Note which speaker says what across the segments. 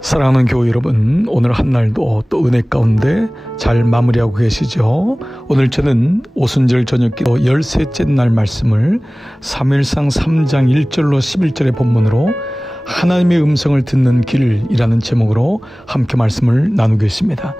Speaker 1: 사랑하는 교회 여러분, 오늘 한 날도 또 은혜 가운데 잘 마무리하고 계시죠? 오늘 저는 오순절 저녁 기도 열셋째 날 말씀을 3일상 3장 1절로 11절의 본문으로 하나님의 음성을 듣는 길이라는 제목으로 함께 말씀을 나누겠습니다.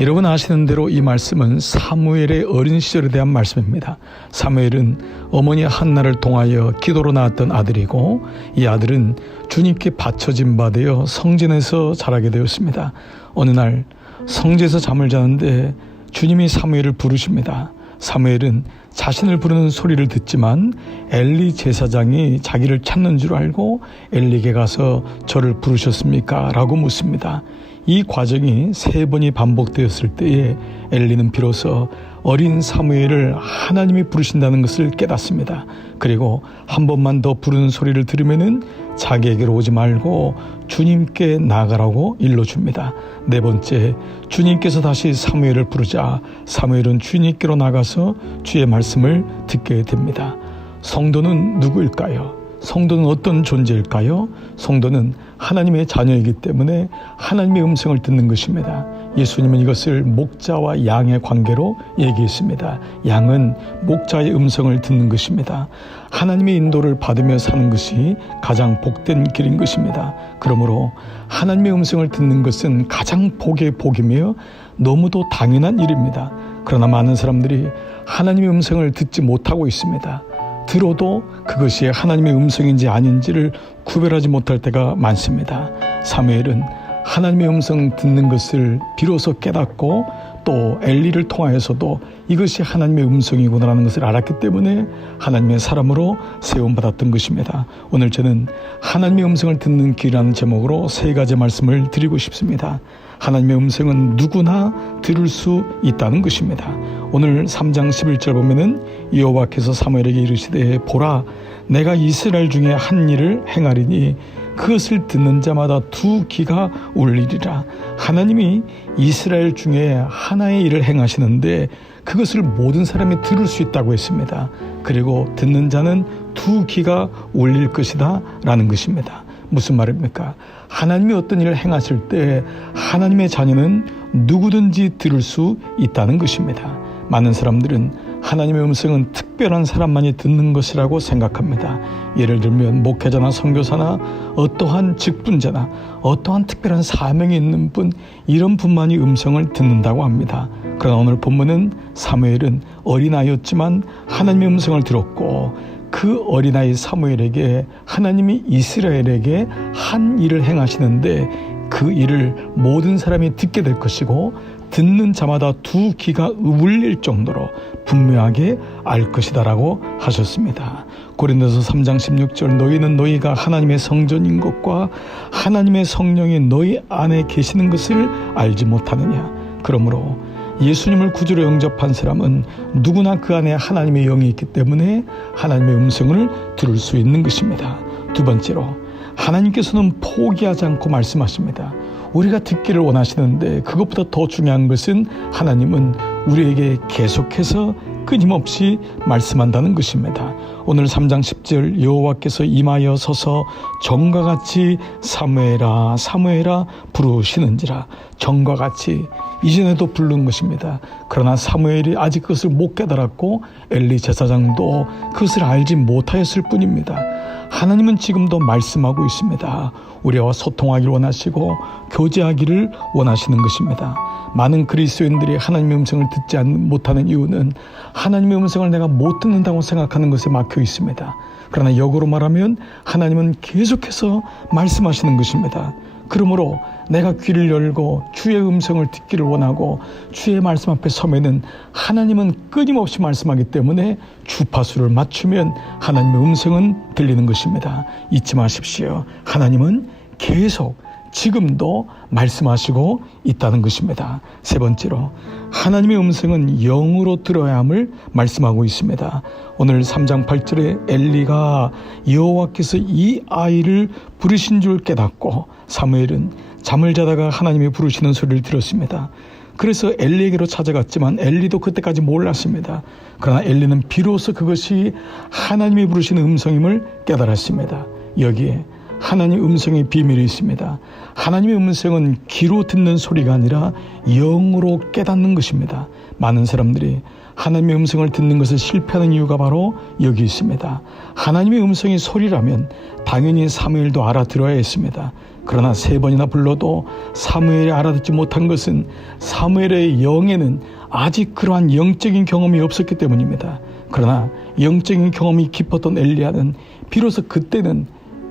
Speaker 1: 여러분 아시는 대로 이 말씀은 사무엘의 어린 시절에 대한 말씀입니다. 사무엘은 어머니 한나를 통하여 기도로 낳았던 아들이고 이 아들은 주님께 바쳐진 바 되어 성전에서 자라게 되었습니다. 어느 날 성전에서 잠을 자는데 주님이 사무엘을 부르십니다. 사무엘은 자신을 부르는 소리를 듣지만 엘리 제사장이 자기를 찾는 줄 알고 엘리에게 가서 저를 부르셨습니까? 라고 묻습니다. 이 과정이 세 번이 반복되었을 때에 엘리는 비로소 어린 사무엘을 하나님이 부르신다는 것을 깨닫습니다. 그리고 한 번만 더 부르는 소리를 들으면은 자기에게로 오지 말고 주님께 나가라고 일러줍니다. 네 번째, 주님께서 다시 사무엘을 부르자 사무엘은 주님께로 나가서 주의 말씀을 듣게 됩니다. 성도는 누구일까요? 성도는 어떤 존재일까요? 성도는 하나님의 자녀이기 때문에 하나님의 음성을 듣는 것입니다. 예수님은 이것을 목자와 양의 관계로 얘기했습니다. 양은 목자의 음성을 듣는 것입니다. 하나님의 인도를 받으며 사는 것이 가장 복된 길인 것입니다. 그러므로 하나님의 음성을 듣는 것은 가장 복의 복이며 너무도 당연한 일입니다. 그러나 많은 사람들이 하나님의 음성을 듣지 못하고 있습니다. 들어도 그것이 하나님의 음성인지 아닌지를 구별하지 못할 때가 많습니다. 사무엘은 하나님의 음성 듣는 것을 비로소 깨닫고 또 엘리를 통하여서도 이것이 하나님의 음성이구나라는 것을 알았기 때문에 하나님의 사람으로 세움받았던 것입니다. 오늘 저는 하나님의 음성을 듣는 길이라는 제목으로 세 가지 말씀을 드리고 싶습니다. 하나님의 음성은 누구나 들을 수 있다는 것입니다. 오늘 3장 11절 보면은 여호와께서 사무엘에게 이르시되 보라 내가 이스라엘 중에 한 일을 행하리니 그것을 듣는 자마다 두 귀가 울리리라. 하나님이 이스라엘 중에 하나의 일을 행하시는데 그것을 모든 사람이 들을 수 있다고 했습니다. 그리고 듣는 자는 두 귀가 울릴 것이다 라는 것입니다. 무슨 말입니까? 하나님이 어떤 일을 행하실 때 하나님의 자녀는 누구든지 들을 수 있다는 것입니다. 많은 사람들은 하나님의 음성은 특별한 사람만이 듣는 것이라고 생각합니다. 예를 들면 목회자나 선교사나 어떠한 직분자나 어떠한 특별한 사명이 있는 분 이런 분만이 음성을 듣는다고 합니다. 그러나 오늘 본문은 사무엘은 어린아이였지만 하나님의 음성을 들었고 그 어린아이 사무엘에게 하나님이 이스라엘에게 한 일을 행하시는데 그 일을 모든 사람이 듣게 될 것이고 듣는 자마다 두 귀가 울릴 정도로 분명하게 알 것이다라고 하셨습니다. 고린도서 3장 16절 너희는 너희가 하나님의 성전인 것과 하나님의 성령이 너희 안에 계시는 것을 알지 못하느냐. 그러므로 예수님을 구주로 영접한 사람은 누구나 그 안에 하나님의 영이 있기 때문에 하나님의 음성을 들을 수 있는 것입니다. 두 번째로 하나님께서는 포기하지 않고 말씀하십니다. 우리가 듣기를 원하시는데 그것보다 더 중요한 것은 하나님은 우리에게 계속해서 끊임없이 말씀한다는 것입니다. 오늘 3장 10절 여호와께서 임하여 서서 정과 같이 사무엘아 사무엘아 부르시는지라 정과 같이 이전에도 부른 것입니다. 그러나 사무엘이 아직 그것을 못 깨달았고 엘리 제사장도 그것을 알지 못하였을 뿐입니다. 하나님은 지금도 말씀하고 있습니다. 우리와 소통하기를 원하시고 교제하기를 원하시는 것입니다. 많은 그리스도인들이 하나님의 음성을 듣지 못하는 이유는 하나님의 음성을 내가 못 듣는다고 생각하는 것에 막혀 있습니다. 그러나 역으로 말하면 하나님은 계속해서 말씀하시는 것입니다. 그러므로 내가 귀를 열고 주의 음성을 듣기를 원하고 주의 말씀 앞에 서면은 하나님은 끊임없이 말씀하기 때문에 주파수를 맞추면 하나님의 음성은 들리는 것입니다. 잊지 마십시오. 하나님은 계속 지금도 말씀하시고 있다는 것입니다. 세 번째로 하나님의 음성은 영으로 들어야 함을 말씀하고 있습니다. 오늘 3장 8절에 엘리가 여호와께서 이 아이를 부르신 줄 깨닫고 사무엘은 잠을 자다가 하나님이 부르시는 소리를 들었습니다. 그래서 엘리에게로 찾아갔지만 엘리도 그때까지 몰랐습니다. 그러나 엘리는 비로소 그것이 하나님이 부르시는 음성임을 깨달았습니다. 여기에 하나님의 음성의 비밀이 있습니다. 하나님의 음성은 귀로 듣는 소리가 아니라 영으로 깨닫는 것입니다. 많은 사람들이 하나님의 음성을 듣는 것을 실패하는 이유가 바로 여기 있습니다. 하나님의 음성이 소리라면 당연히 사무엘도 알아들어야 했습니다. 그러나 세 번이나 불러도 사무엘이 알아듣지 못한 것은 사무엘의 영에는 아직 그러한 영적인 경험이 없었기 때문입니다. 그러나 영적인 경험이 깊었던 엘리야는 비로소 그때는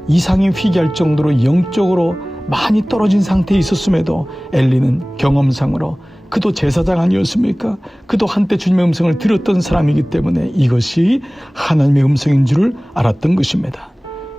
Speaker 1: 이상이 회개할 정도로 영적으로 많이 떨어진 상태에 있었음에도 엘리는 경험상으로 그도 제사장 아니었습니까? 그도 한때 주님의 음성을 들었던 사람이기 때문에 이것이 하나님의 음성인 줄을 알았던 것입니다.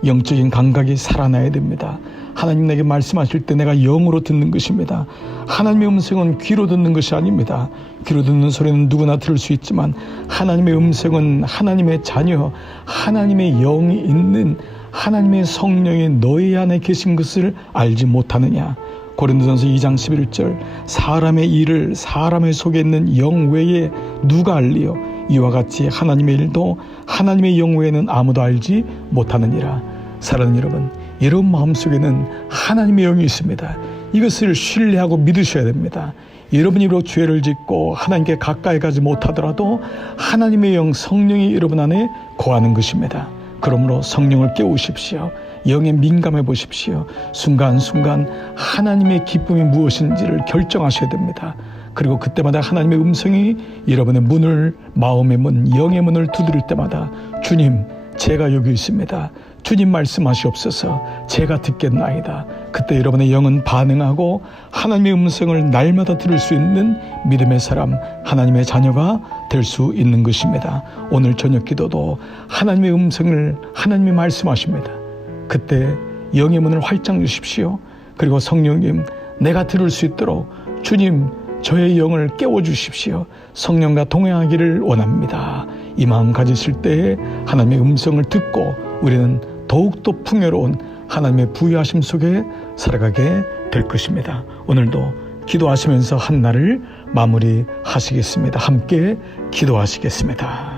Speaker 1: 영적인 감각이 살아나야 됩니다. 하나님 내게 말씀하실 때 내가 영으로 듣는 것입니다. 하나님의 음성은 귀로 듣는 것이 아닙니다. 귀로 듣는 소리는 누구나 들을 수 있지만 하나님의 음성은 하나님의 자녀, 하나님의 영이 있는 하나님의 성령이 너희 안에 계신 것을 알지 못하느냐. 고린도전서 2장 11절 사람의 일을 사람의 속에 있는 영 외에 누가 알리요? 이와 같이 하나님의 일도 하나님의 영 외에는 아무도 알지 못하느니라. 사랑하는 여러분 여러분 마음속에는 하나님의 영이 있습니다. 이것을 신뢰하고 믿으셔야 됩니다. 여러분이 비록 죄를 짓고 하나님께 가까이 가지 못하더라도 하나님의 영 성령이 여러분 안에 거하는 것입니다. 그러므로 성령을 깨우십시오. 영에 민감해 보십시오. 순간순간 하나님의 기쁨이 무엇인지를 결정하셔야 됩니다. 그리고 그때마다 하나님의 음성이 여러분의 문을, 마음의 문, 영의 문을 두드릴 때마다 주님, 제가 여기 있습니다. 주님 말씀하시옵소서 제가 듣겠나이다. 그때 여러분의 영은 반응하고 하나님의 음성을 날마다 들을 수 있는 믿음의 사람, 하나님의 자녀가 될 수 있는 것입니다. 오늘 저녁 기도도 하나님의 음성을 하나님이 말씀하십니다. 그때 영의 문을 활짝 주십시오. 그리고 성령님, 내가 들을 수 있도록 주님, 저의 영을 깨워 주십시오. 성령과 동행하기를 원합니다. 이 마음 가지실 때에 하나님의 음성을 듣고 우리는 더욱더 풍요로운 하나님의 부유하심 속에 살아가게 될 것입니다. 오늘도 기도하시면서 한 날을 마무리하시겠습니다. 함께 기도하시겠습니다.